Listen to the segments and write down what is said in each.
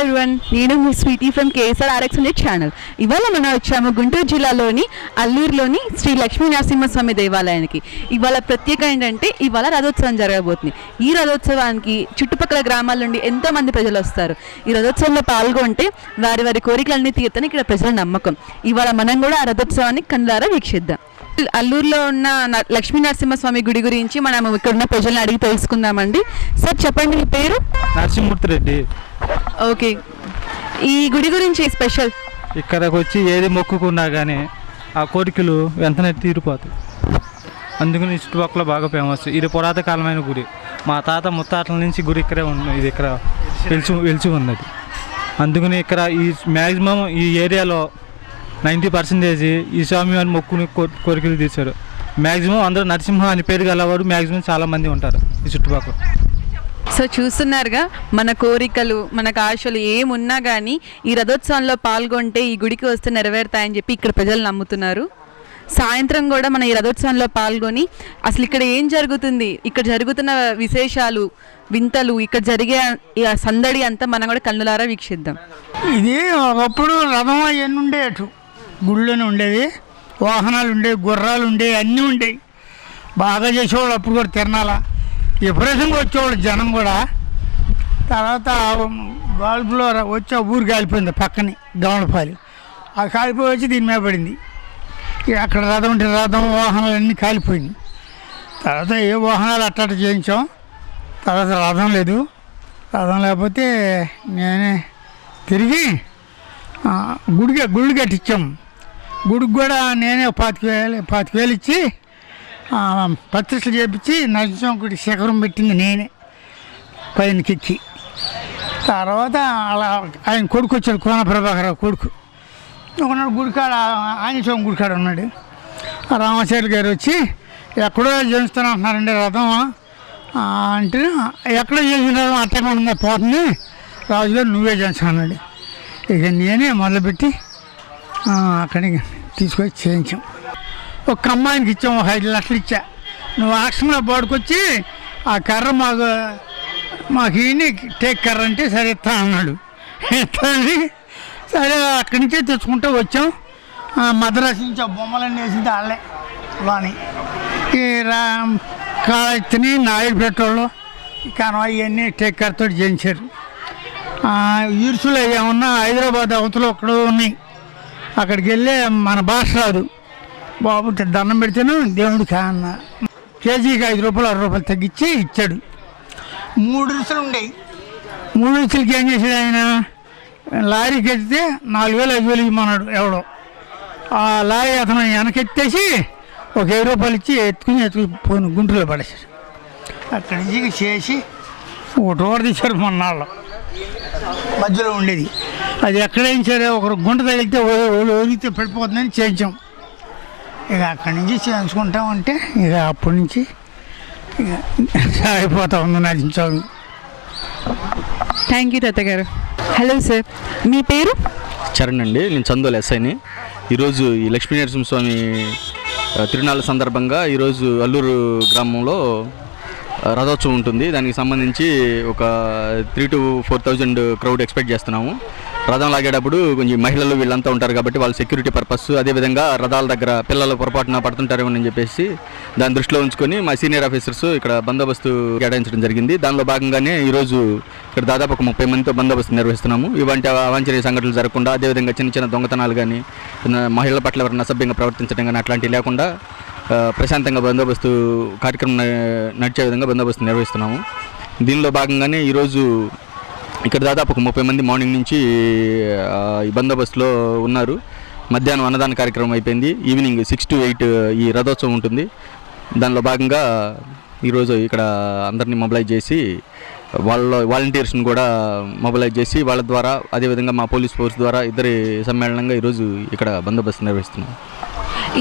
Everyone, నేను మీ Sweety from KSR RX100 channel. ఇవాళ మనం వచ్చాము గుంటూరు జిల్లాలోని అల్లూరులోని శ్రీ లక్ష్మీ నరసింహస్వామి దేవాలయానికి. ఇవాళ ప్రత్యేకం ఏంటంటే ఇవాళ రథోత్సవం జరగబోతుంది. ఈ రథోత్సవానికి చుట్టుపక్కల గ్రామాల నుండి ఎంతోమంది ప్రజలు వస్తారు. ఈ రథోత్సవంలో పాల్గొంటే వారి వారి కోరికలన్నీ తీరుతాయని ఇక్కడ ప్రజల నమ్మకం. ఇవాళ మనం కూడా ఆ రథోత్సవాన్ని కళ్ళారా వీక్షిద్దాం. అల్లూరులో ఉన్న లక్ష్మీ నరసింహస్వామి గుడి గురించి మనం ఇక్కడ ఉన్న ప్రజలను అడిగి తెలుసుకుందామండి. సార్ చెప్పండి, మీ పేరు? నరసింహమూర్తి రెడ్డి. ఓకే, ఈ గుడి గురించి స్పెషల్? ఇక్కడికి వచ్చి ఏది మొక్కుకున్నా కానీ ఆ కోరికలు వెంటనే తీరిపోతాయి. అందుకని చుట్టుపక్కల బాగా ఫేమస్. ఇది పురాతకాలమైన గుడి. మా తాత ముత్తాతల నుంచి గుడి ఇక్కడే ఉంది. ఇది ఇక్కడ వెలిచి ఉన్నది. అందుకని ఇక్కడ ఈ మ్యాక్సిమం ఈ ఏరియాలో 90% ఈ స్వామి అని మొక్కుని కోరికలు తీశారు. మ్యాక్సిమం అందరూ నరసింహ అని పేరు గలవారు మ్యాక్సిమం చాలామంది ఉంటారు ఈ చుట్టుపక్కల. సో చూస్తున్నారుగా, మన కోరికలు మనకు ఆశలు ఏమున్నా కానీ ఈ రథోత్సవంలో పాల్గొంటే ఈ గుడికి వస్తే నెరవేరుతాయని చెప్పి ఇక్కడ ప్రజలు నమ్ముతున్నారు. సాయంత్రం కూడా మన ఈ రథోత్సవంలో పాల్గొని అసలు ఇక్కడ ఏం జరుగుతుంది, ఇక్కడ జరుగుతున్న విశేషాలు వింతలు, ఇక్కడ జరిగే సందడి అంతా మనం కూడా కన్నులారా వీక్షిద్దాం. ఇది ఒకప్పుడు రథం అవన్నీ ఉండే, అటు గుళ్ళోనే ఉండేవి, వాహనాలు ఉండేవి, గుర్రాలు ఉండేవి, అన్నీ ఉండేవి. బాగా చేసేవాళ్ళు అప్పుడు కూడా తిరణాల విపరీతంగా వచ్చేవాళ్ళు జనం కూడా. తర్వాత గాల్పులో వచ్చి ఆ ఊరు కాలిపోయింది పక్కనే గమనపాలి. ఆ కాలిపోయి వచ్చి దీని మీద పడింది. అక్కడ రథం ఉంటే రథం వాహనాలు అన్నీ కాలిపోయింది. తర్వాత ఏ వాహనాలు అట్ట చేయించాం. తర్వాత రథం లేదు. రథం లేకపోతే నేనే తిరిగి గుడి కట్టించాం. గుడికి కూడా నేనే 25,000 ఇచ్చి ప్రతిష్టలు చేపించి నరసింహ గుడి శిఖరం పెట్టింది నేనే పైనకెక్కి. తర్వాత అలా ఆయన కొడుకు వచ్చాడు, కోన ప్రభాకర్ కొడుకు ఒకనాడు గుడికాడ ఆంజనేయ గుడికాడ ఉన్నాడు. రామాచార్య గారు వచ్చి ఎక్కడో చేయిస్తాను అంటున్నారండి రథం అంటే, ఎక్కడో చేసిన రథం అట్టగా ఉందా పోతుంది, రాజుగారు నువ్వే చేస్తాను అన్నాడు. ఇక నేనే మొదలుపెట్టి అక్కడికి తీసుకొచ్చి చేయించాం. ఒక అమ్మాయికి ఇచ్చాం, 5 లక్షలు ఇచ్చా. నువ్వు ఆక్షన్లో పాడుకొచ్చి ఆ కర్ర మాకు ఈయన టేక్ కర్ర అంటే సరే ఇస్తా అన్నాడు. ఇస్తాని సరే అక్కడి నుంచే తెచ్చుకుంటూ వచ్చాం. మద్రాసు నుంచి ఆ బొమ్మలన్నీ వేసింది వాళ్ళే వాణి. ఈ కాళెత్తిని నాయుడు పెట్రోళ్ళు కనవ ఇవన్నీ టేక్ కర్రతో చేయించారు. ఈర్సులు ఏమన్నా హైదరాబాద్ అవతల ఒక్కడో ఉన్నాయి. అక్కడికి వెళ్ళి మన భాష రాదు బాబు, దండం పెడితేను దేవుడికి అన్న కేజీకి 5 రూపాయలు 6 రూపాయలు తగ్గించి ఇచ్చాడు. 3 ఇరుసులు ఉండేవి. 3 ఇరుసులకి ఏం చేశాడు ఆయన, లారీకి ఎత్తితే 4,000 5,000 ఇవ్వమన్నాడు ఎవడో. ఆ లారీ అతను వెనకెత్తేసి ఒక 10 రూపాయలు ఇచ్చి ఎత్తుకుని గుంటూరులో పడేశాడు. అక్కడి నుంచి చేసి ఒక టోర్ తీశారు మొన్నాళ్ళు మధ్యలో ఉండేది. అది ఎక్కడైనా సరే ఒకరు గుంట తగిలితే ఒరిగితే పడిపోతుందని చేయించాం. ఇక అక్కడి నుంచి చేయించుకుంటామంటే ఇక అప్పటి నుంచి ఇక సాగిపోతా ఉంది నడిచించాలి. థ్యాంక్ యూ తాత గారు. హలో సార్, మీ పేరు? చరణ్ అండి. నేను చందోలు ఎస్ఐని. ఈరోజు ఈ లక్ష్మీ నరసింహస్వామి తిరునాళ్ళ సందర్భంగా ఈరోజు అల్లూరు గ్రామంలో రథోత్సవం ఉంటుంది. దానికి సంబంధించి ఒక 3,000 to 4,000 క్రౌడ్ ఎక్స్పెక్ట్ చేస్తున్నాము. రథం లాగేటప్పుడు కొంచెం మహిళలు వీళ్ళంతా ఉంటారు కాబట్టి వాళ్ళ సెక్యూరిటీ పర్పస్, అదేవిధంగా రథాల దగ్గర పిల్లలు పొరపాటున పడుతుంటారేమని చెప్పేసి దాన్ని దృష్టిలో ఉంచుకొని మా సీనియర్ ఆఫీసర్స్ ఇక్కడ బందోబస్తు కేటాయించడం జరిగింది. దానిలో భాగంగానే ఈరోజు ఇక్కడ దాదాపు ఒక 30 మందితో బందోబస్తు నిర్వహిస్తున్నాము. ఇలాంటి అవాంఛనీయ సంఘటనలు జరగకుండా, అదేవిధంగా చిన్న చిన్న దొంగతనాలు కానీ, మహిళల పట్ల ఎవరైనా అసభ్యంగా ప్రవర్తించడం కానీ అట్లాంటివి లేకుండా ప్రశాంతంగా బందోబస్తు కార్యక్రమం నడిచే విధంగా బందోబస్తు నిర్వహిస్తున్నాము. దీనిలో భాగంగానే ఈరోజు ఇక్కడ దాదాపు ఒక 30 మంది మార్నింగ్ నుంచి ఈ బందోబస్తులో ఉన్నారు. మధ్యాహ్నం అన్నదాన కార్యక్రమం అయిపోయింది. ఈవినింగ్ 6 to 8 ఈ రథోత్సవం ఉంటుంది. దానిలో భాగంగా ఈరోజు ఇక్కడ అందరినీ మొబిలైజ్ చేసి వాలంటీర్స్ని కూడా మొబిలైజ్ చేసి వాళ్ళ ద్వారా, అదేవిధంగా మా పోలీస్ ఫోర్స్ ద్వారా ఇద్దరి సమ్మేళనంగా ఈరోజు ఇక్కడ బందోబస్తు నిర్వహిస్తున్నాం.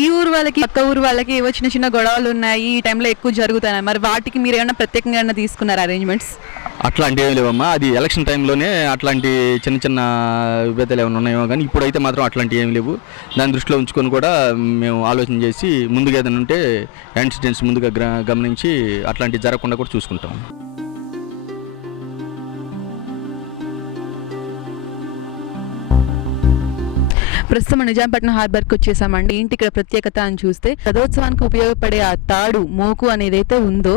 ఈ ఊరు వాళ్ళకి పక్క ఊరు వాళ్ళకి ఏవో చిన్న చిన్న గొడవలు ఉన్నాయి, ఈ టైంలో ఎక్కువ జరుగుతాయి, మరి వాటికి మీరు ఏమైనా ప్రత్యేకంగా ఏమైనా తీసుకున్నారు అరేంజ్మెంట్స్? అట్లాంటి ఏమి లేవమ్మా. అది ఎలక్షన్ టైంలోనే అట్లాంటి చిన్న చిన్న విభేదాలు ఏమైనా ఉన్నాయో కానీ ఇప్పుడైతే మాత్రం అట్లాంటివి ఏమి లేవు. దాన్ని దృష్టిలో ఉంచుకొని కూడా మేము ఆలోచన చేసి ముందుగా ఏదైనా ఉంటే యాక్సిడెంట్స్ ముందుగా గమనించి అట్లాంటివి జరగకుండా కూడా చూసుకుంటాం. ప్రస్తుతం నిజాంపట్నం హార్బర్కి వచ్చేసామండి. ఏంటి ఇక్కడ ప్రత్యేకత అని చూస్తే రథోత్సవానికి ఉపయోగపడే ఆ తాడు మోకు అనేది అయితే ఉందో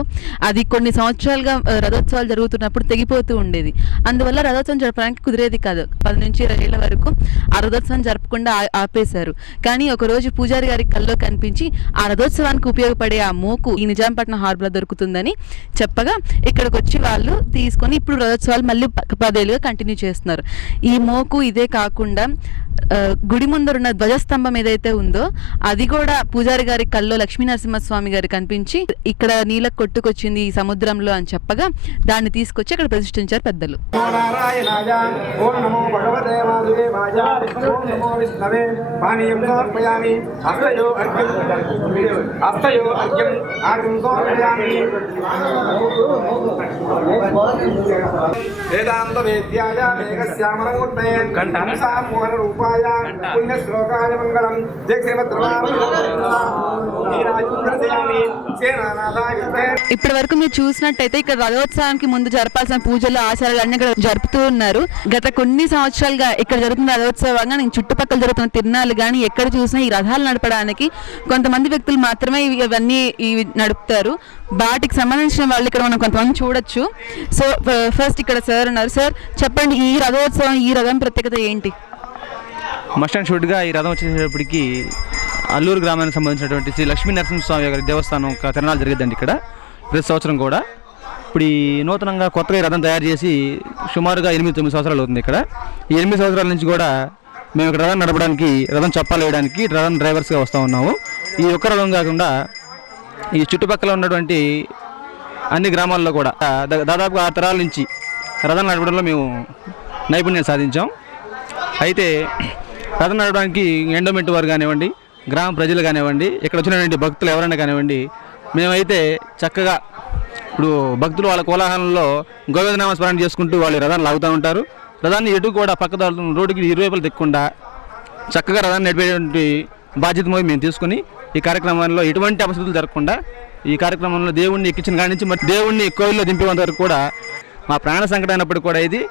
అది కొన్ని సంవత్సరాలుగా రథోత్సవాలు జరుగుతున్నప్పుడు తెగిపోతూ ఉండేది. అందువల్ల రథోత్సవం జరపడానికి కుదిరేది కాదు. 10 నుంచి 20 ఏళ్ల వరకు ఆ రథోత్సవం జరపకుండా ఆపేశారు. కానీ ఒకరోజు పూజారి గారి కల్లో కనిపించి ఆ రథోత్సవానికి ఉపయోగపడే ఆ మోకు ఈ నిజాంపట్నం హార్బర్లో దొరుకుతుందని చెప్పగా ఇక్కడికి వచ్చి వాళ్ళు తీసుకొని ఇప్పుడు రథోత్సవాలు మళ్ళీ 10 ఏళ్ళుగా కంటిన్యూ చేస్తున్నారు. ఈ మోకు ఇదే కాకుండా గుడి ముందరున్న ధ్వజస్తంభం ఏదైతే ఉందో అది కూడా పూజారి గారి కల్లో లక్ష్మీ నరసింహస్వామి గారు కనిపించి ఇక్కడ నీళ్ళ కొట్టుకొచ్చింది ఈ సముద్రంలో అని చెప్పగా దాన్ని తీసుకొచ్చి అక్కడ ప్రతిష్ఠించారు పెద్దలు. వేదాంత వేద్యాయ మేఘశ్యామలమూర్తయే కంఠాంసామోహన రూపాయ పుణ్యశ్లోకాయ మంగళం జయ ఇప్పటి వరకు మీరు చూసినట్టయితే ఇక్కడ రథోత్సవానికి ముందు జరపాల్సిన పూజలు ఆచారాలు అన్ని ఇక్కడ జరుపుతూ ఉన్నారు. గత కొన్ని సంవత్సరాలుగా ఇక్కడ జరుగుతున్న రథోత్సవంగా నేను చుట్టుపక్కల జరుగుతున్న తిరునాళ్ళు కానీ ఎక్కడ చూసినా ఈ రథాలు నడపడానికి కొంతమంది వ్యక్తులు మాత్రమే ఇవన్నీ నడుపుతారు. వాటికి సంబంధించిన వాళ్ళు ఇక్కడ మనం కొంతమంది చూడొచ్చు. సో ఫస్ట్ ఇక్కడ సార్ ఉన్నారు. సార్ చెప్పండి, ఈ రథోత్సవం ఈ రథం ప్రత్యేకత ఏంటి? మస్ట్ అండ్ షుడ్గా ఈ రథం వచ్చేటప్పటికి అల్లూరు గ్రామానికి సంబంధించినటువంటి శ్రీ లక్ష్మీ నరసింహస్వామి గారి దేవస్థానం ఒక తిరణాలు జరిగిద్దండి ఇక్కడ ప్రతి సంవత్సరం కూడా. ఇప్పుడు ఈ నూతనంగా కొత్తగా ఈ రథం తయారు చేసి సుమారుగా 8-9 సంవత్సరాలు అవుతుంది. ఇక్కడ ఈ 8 సంవత్సరాల నుంచి కూడా మేము ఇక్కడ రథం నడపడానికి రథం చప్పాలు వేయడానికి రథం డ్రైవర్స్గా వస్తూ ఉన్నాము. ఈ ఒక్క రథం కాకుండా ఈ చుట్టుపక్కల ఉన్నటువంటి అన్ని గ్రామాల్లో కూడా దాదాపు 6 తరాల నుంచి రథం నడపడంలో మేము నైపుణ్యం సాధించాం. అయితే రథం నడపడానికి ఎండోమెంట్ వారు కానివ్వండి, గ్రామ ప్రజలు కానివ్వండి, ఇక్కడ వచ్చినటువంటి భక్తులు ఎవరైనా కానివ్వండి, మేమైతే చక్కగా ఇప్పుడు భక్తులు వాళ్ళ కోలాహలంలో గోవిందనామ స్మరణ చేసుకుంటూ వాళ్ళు రథాన్ని లాగుతూ ఉంటారు. రథాన్ని ఎటు కూడా పక్క రోడ్డుకి ఇరువైపులు తిక్కకుండా చక్కగా రథాన్ని నడిపేటువంటి బాధ్యత మేము తీసుకుని ఈ కార్యక్రమంలో ఎటువంటి అపశృతులు జరగకుండా ఈ కార్యక్రమంలో దేవుణ్ణి ఎక్కించిన కాడి నుంచి మరి దేవుణ్ణి కోవిల్లో దింపేంత వరకు కూడా మా ప్రాణ సంకటం అయినప్పుడు కూడా ఇది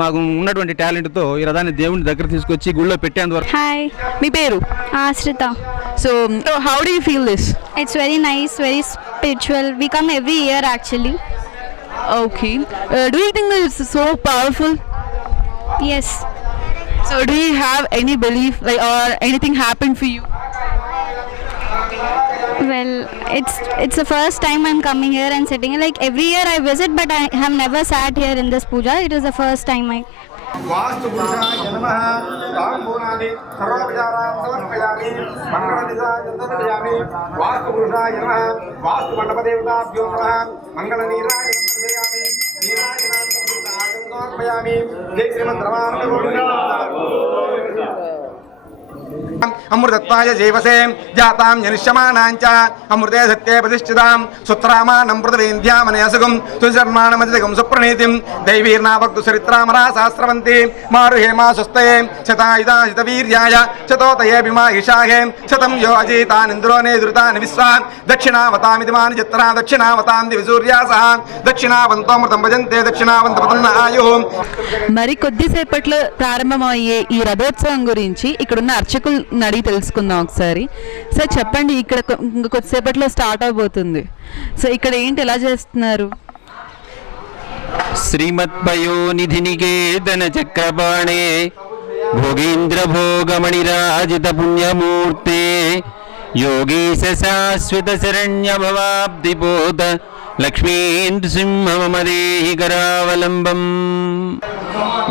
మాకు ఉన్నటువంటి టాలెంట్తో ఈ రథాన్ని దేవుని దగ్గర తీసుకొచ్చి గుళ్ళో పెట్టేంత వరకు. హాయ్, మీ పేరు? Ashrita. So how do you feel this? It's very nice, very spiritual. We come every year actually. Okay. Do you think that it's so powerful? Yes. So do you have any belief like or anything happened for you? Well, it's the first time I'm coming here and sitting. Like every year I visit, but I have never sat here in this puja. It is the first time I. వాస్తు పురుషాయ నమః తాంబూలాని సర్వోపచారాన్ సమర్పయామి మంగళనిదాయ దండయామి వాస్తు పురుషాయ నమః వాస్తు మండపదేవతాభ్యో నమః మంగళనీరాయ దండయామి నీరాజనాం సమర్పయామి జై శ్రీమద్ రమారమణ అమృతత్వాయ జీవసే జాతాం జనిష్యమానాంచ అమృతే సత్యే ప్రతిష్ఠితాం సుత్రామానం పృథవేంద్యామనయసుగం తుజర్మాణమతిగం సుప్రణీతిం దైవీర్నాభక్తు చరిత్రామరా సహస్రవంతి మారుహేమా సుస్తయే శతాయుధా శతవీర్యాయ శతోతయే భీమాహిషాహే శతం యో అజీతానింద్రోనే ధృతాని విశ్వాన్ దక్షిణావతామితి మాని చిత్రా దక్షిణావతాం దివి సూర్యాసహ దక్షిణావంతోమృతం భజంతే దక్షిణావంతపతన్న ఆయు. మరి కొద్దిసేపట్లో ప్రారంభమయ్యే ఈ రథోత్సవం గురించి ఇక్కడున్న అర్చకులు అడిగి తెలుసుకుందాం ఒకసారి. సార్ చెప్పండి, ఇక్కడ కొద్దిసేపట్లో స్టార్ట్ అవబోతుంది. సో ఇక్కడ ఏంటి, ఎలా చేస్తున్నారు? శ్రీమత్పయోనిధినికేతన చక్రపాణే భోగేంద్ర భోగమణిరాజిత పుణ్యమూర్తే యోగీశ శాశ్వత శరణ్య భవాబ్దిపోత లక్ష్మీనృసింహమదేహి కరావలంబం.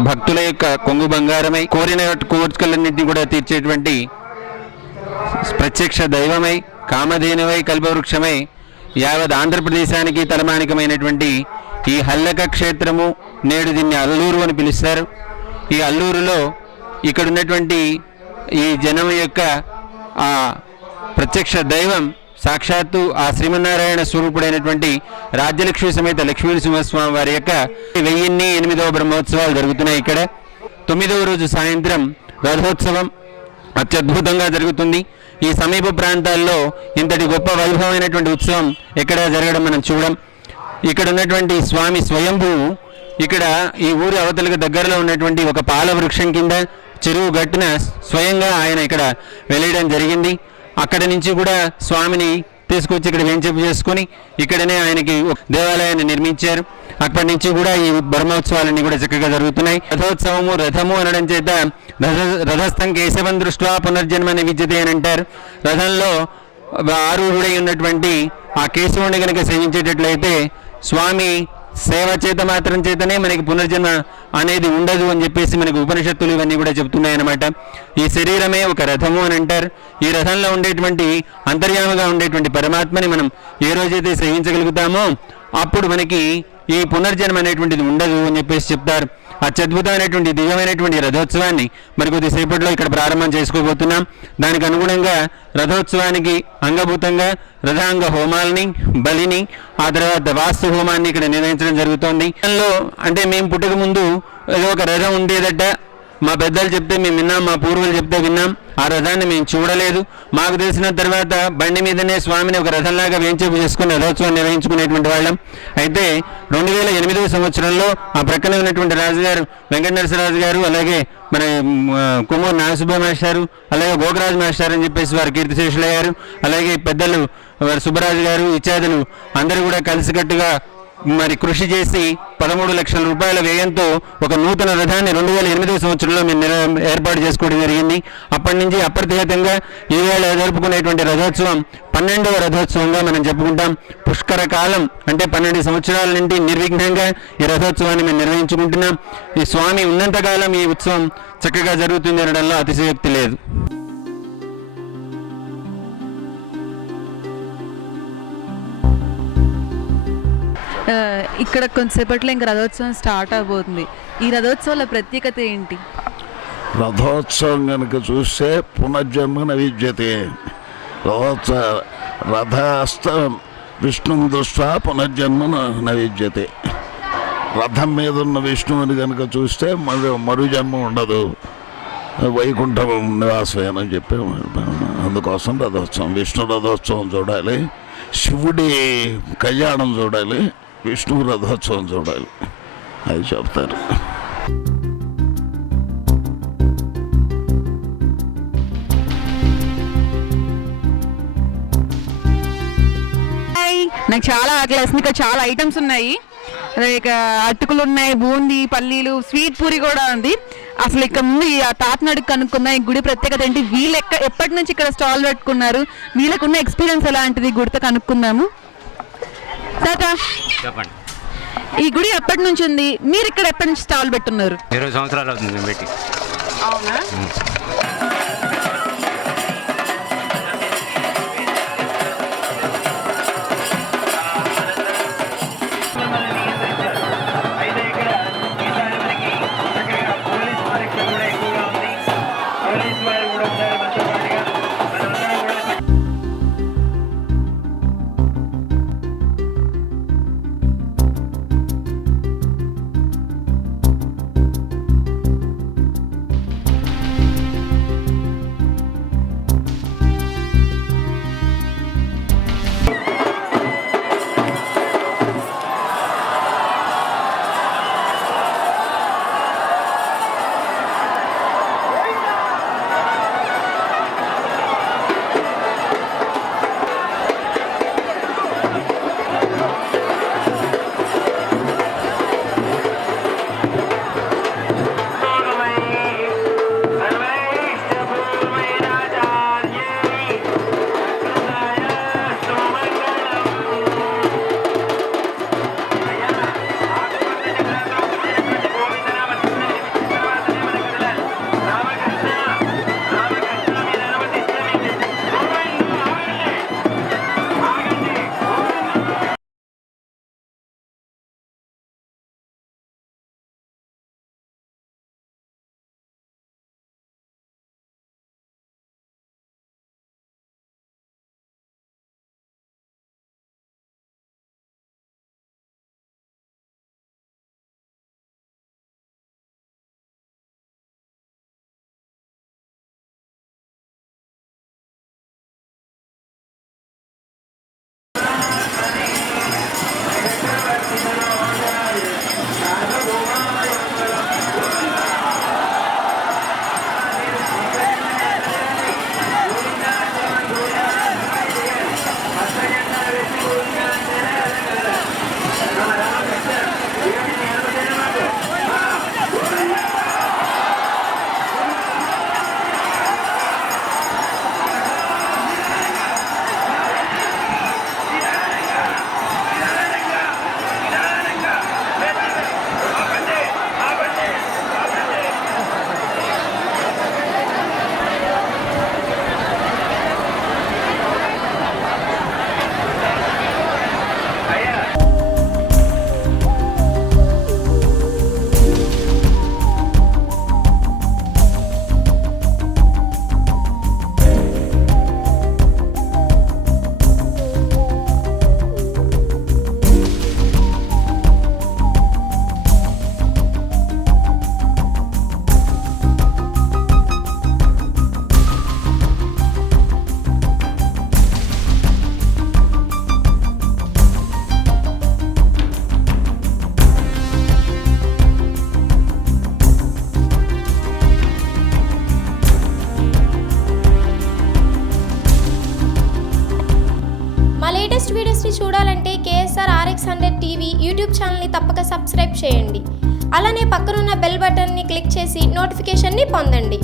భక్తుల యొక్క కొంగు బంగారమై కోరిన కోరికలన్నింటినీ కూడా తీర్చేటువంటి ప్రత్యక్ష దైవమై కామధేనువై కల్పవృక్షమై యావత్ ఆంధ్రప్రదేశానికి తలమానికమైనటువంటి ఈ హల్లక క్షేత్రము నేడు దీన్ని అల్లూరు అని పిలుస్తారు. ఈ అల్లూరులో ఇక్కడ ఉన్నటువంటి ఈ జనం యొక్క ఆ ప్రత్యక్ష దైవం సాక్షాత్తు ఆ శ్రీమన్నారాయణ స్వరూపుడైనటువంటి రాజ్యలక్ష్మి సమేత లక్ష్మీనరసింహస్వామి వారి యొక్క 1008వ బ్రహ్మోత్సవాలు జరుగుతున్నాయి. ఇక్కడ 9వ రోజు సాయంత్రం రథోత్సవం అత్యద్భుతంగా జరుగుతుంది. ఈ సమీప ప్రాంతాల్లో ఇంతటి గొప్ప వైభవమైనటువంటి ఉత్సవం ఎక్కడ జరగడం మనం చూడం. ఇక్కడ ఉన్నటువంటి స్వామి స్వయంభూ ఇక్కడ ఈ ఊరి అవతలకు దగ్గరలో ఉన్నటువంటి ఒక పాల వృక్షం కింద చెరువు గట్టున స్వయంగా ఆయన ఇక్కడ వెళ్ళడం జరిగింది. అక్కడి నుంచి కూడా స్వామిని తీసుకొచ్చి ఇక్కడ వేంచేపు చేసుకొని ఇక్కడనే ఆయనకి దేవాలయాన్ని నిర్మించారు. అప్పటి నుంచి కూడా ఈ బ్రహ్మోత్సవాలన్నీ కూడా చక్కగా జరుగుతున్నాయి. రథోత్సవము, రథము అనడం చేత రథస్థం కేశవం దృష్ట్యా పునర్జన్మని విద్యతే అని అంటారు. రథంలో ఆరూఢుడై ఉన్నటువంటి ఆ కేశవుని కనుక సేవించేటట్లయితే స్వామి సేవ చేత మాత్రం చేతనే మనకి పునర్జన్మ అనేది ఉండదు అని చెప్పేసి మనకి ఉపనిషత్తులు ఇవన్నీ కూడా చెప్తున్నాయన్నమాట. ఈ శరీరమే ఒక రథము అని అంటారు. ఈ రథంలో ఉండేటువంటి అంతర్యామగా ఉండేటువంటి పరమాత్మని మనం ఏ రోజైతే సేవించగలుగుతామో అప్పుడు మనకి ఈ పునర్జన్మ అనేటువంటిది ఉండదు అని చెప్పేసి చెప్తారు. అత్యద్భుతమైనటువంటి దివ్యమైనటువంటి రథోత్సవాన్ని మరి కొద్దిసేపట్లో ఇక్కడ ప్రారంభం చేసుకోబోతున్నాం. దానికి అనుగుణంగా రథోత్సవానికి అంగభూతంగా రథాంగ హోమాలని, బలిని, ఆ తర్వాత వాస్తు హోమాన్ని ఇక్కడ నిర్వహించడం జరుగుతోంది. దానిలో అంటే మేము పుట్టక ముందు ఏదో ఒక రథం ఉండేదట, మా పెద్దలు చెప్తే మేము విన్నాం, మా పూర్వులు చెప్తే విన్నాం. ఆ రథాన్ని మేము చూడలేదు. మాకు తెలిసిన తర్వాత బండి మీదనే స్వామిని ఒక రథంలాగా వేంచేపు చేసుకుని రథోత్సవం నిర్వహించుకునేటువంటి వాళ్ళం. అయితే 2008 సంవత్సరంలో ఆ ప్రక్కన ఉన్నటువంటి రాజుగారు వెంకట నరసరాజు గారు, అలాగే మన కుమ్మూరు నాగసుబ్బ మాస్టారు, అలాగే గోకరాజు మాస్టర్ అని చెప్పేసి వారు కీర్తిశేషులయ్యారు. అలాగే పెద్దలు వారి సుబ్బరాజు గారు ఇత్యాదులు అందరూ కూడా కలిసికట్టుగా మరి కృషి చేసి 13 లక్షల రూపాయల వ్యయంతో ఒక నూతన రథాన్ని 2008 సంవత్సరంలో మేము ఏర్పాటు చేసుకోవడం జరిగింది. అప్పటి నుంచి అప్రతిహతంగా ఈవేళ జరుపుకునేటువంటి రథోత్సవం 12వ రథోత్సవంగా మనం చెప్పుకుంటాం. పుష్కర కాలం అంటే 12 సంవత్సరాల నుండి నిర్విఘ్నంగా ఈ రథోత్సవాన్ని మేము నిర్వహించుకుంటున్నాం. ఈ స్వామి ఉన్నంతకాలం ఈ ఉత్సవం చక్కగా జరుగుతుంది అనడంలో అతిశయోక్తి లేదు. ఇక్కడ కొంతసేపట్లో ఇంకా రథోత్సవం స్టార్ట్ అవబోతుంది. ఈ రథోత్సవాల ప్రత్యేకత ఏంటి? రథోత్సవం కనుక చూస్తే పునర్జన్మ విద్యతే. రథస్థ విష్ణు దృష్ట్యా పునర్జన్మ విద్యతే. రథం మీద ఉన్న విష్ణువుని కనుక చూస్తే మరు జన్మ ఉండదు, వైకుంఠం నివాసమేనని చెప్పి అందుకోసం రథోత్సవం. విష్ణు రథోత్సవం చూడాలి, శివుడి కళ్యాణం చూడాలి, విష్ణువు రథోత్సవం చూడాలి, అది చెప్తారు. నాకు చాలా ఆకలేస్తుంది. ఇక్కడ చాలా ఐటమ్స్ ఉన్నాయి. ఇక అటుకులు ఉన్నాయి, బూందీ, పల్లీలు, స్వీట్ పూరి కూడా ఉంది. అసలు ఇక్కడ ముందు ఈ తాతనాడికి కనుక్కుందాం ఈ గుడి ప్రత్యేకత ఏంటి, వీళ్ళు ఎప్పటి నుంచి ఇక్కడ స్టాల్ పెట్టుకున్నారు, వీళ్ళకున్న ఎక్స్పీరియన్స్ ఎలాంటిది గుడితో కనుక్కుందాము. తాత చెప్పండి, ఈ గుడి ఎప్పటి నుంచి ఉంది, మీరు ఇక్కడ ఎప్పటి నుంచి స్టాల్ పెట్టున్నారు? 20 సంవత్సరాలు అవుతుంది పెట్టి. అవునా? వీడియోస్ని చూడాలంటే కేఎస్ఆర్ RX100 టీవీ యూట్యూబ్ ఛానల్ని తప్పక సబ్స్క్రైబ్ చేయండి. అలానే పక్కనున్న బెల్ బటన్ని క్లిక్ చేసి నోటిఫికేషన్ని పొందండి.